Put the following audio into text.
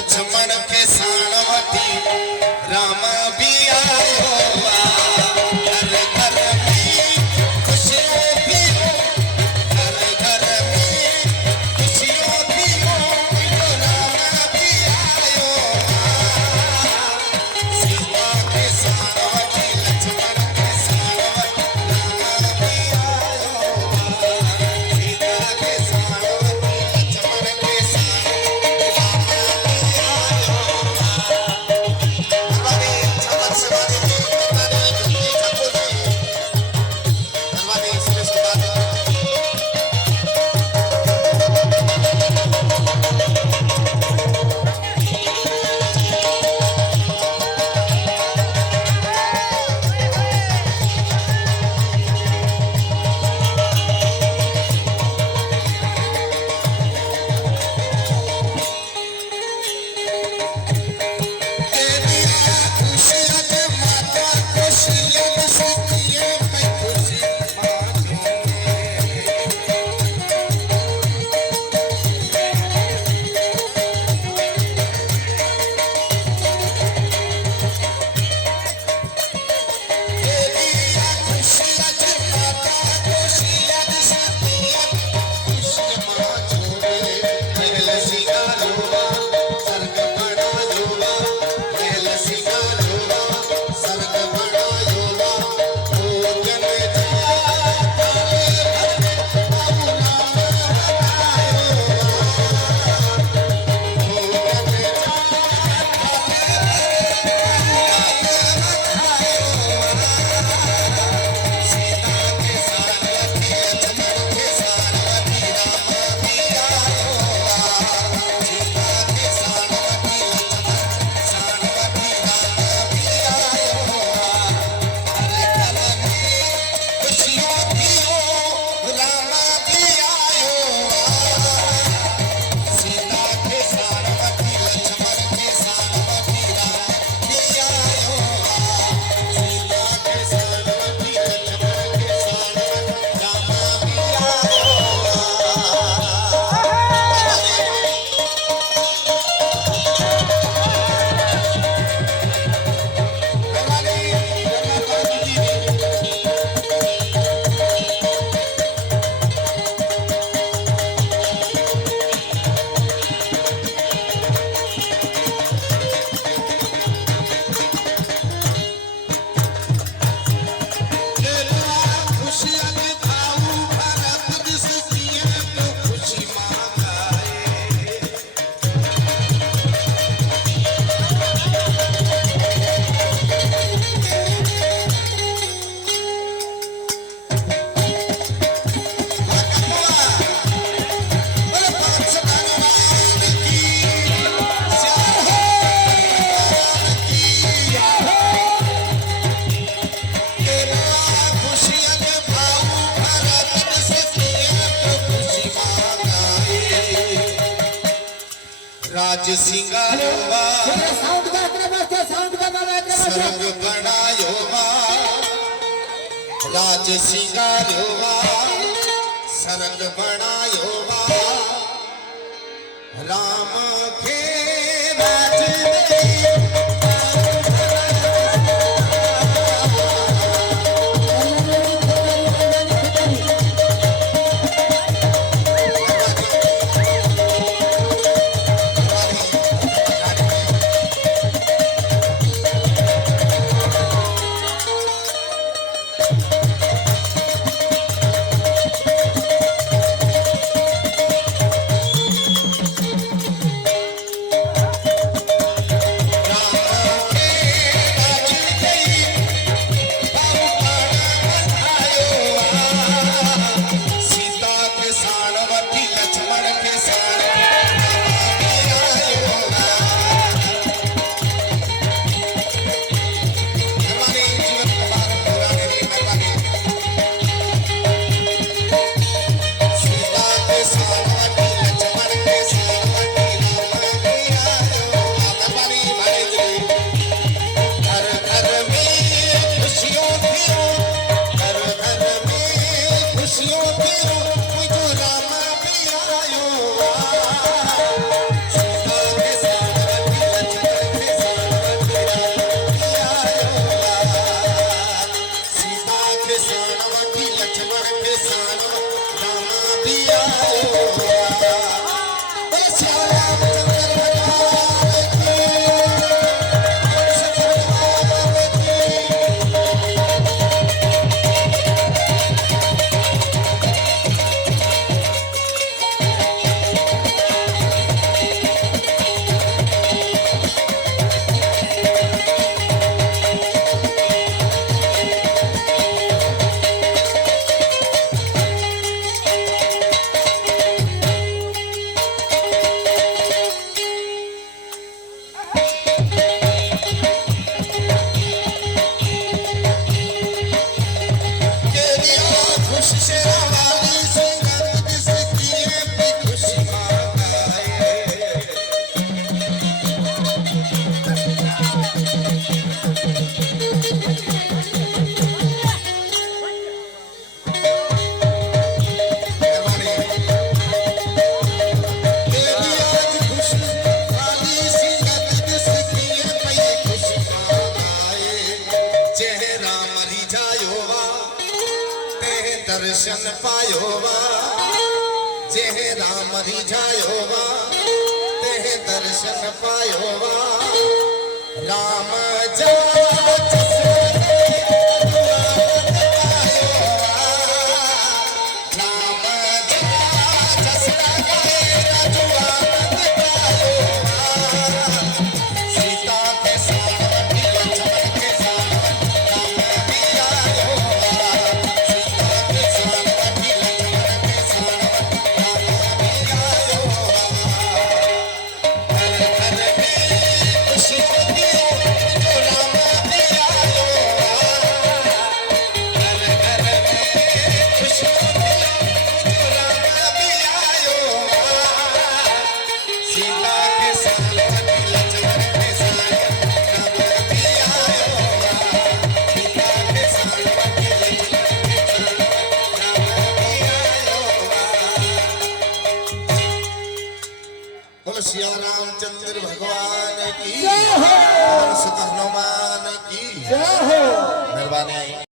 लक्ष्मण के साणवती राम भी आयो घर घर में खुशियों की हो घर घर में खुशियों की हो तो राम भी आयो सीता के साणवती लक्ष्मण के साणवती राम भी आयो सीता के साणवती लक्ष्मण के राज सिंगारोवा सरग बनायोवा राज सिंगारोवा सरग बनायोवा राम के राज लक्ष्मण के साथ राम भी आयो बोल सिया रामचंद्र भगवान की बोल सतगुरु भगवान की। दर्शन पायो वा जेह राम रिझायो वा तेह दर्शन पायो वा राम जा सिया रामचंद्र भगवान की, हनुमान की। मेहरबानी।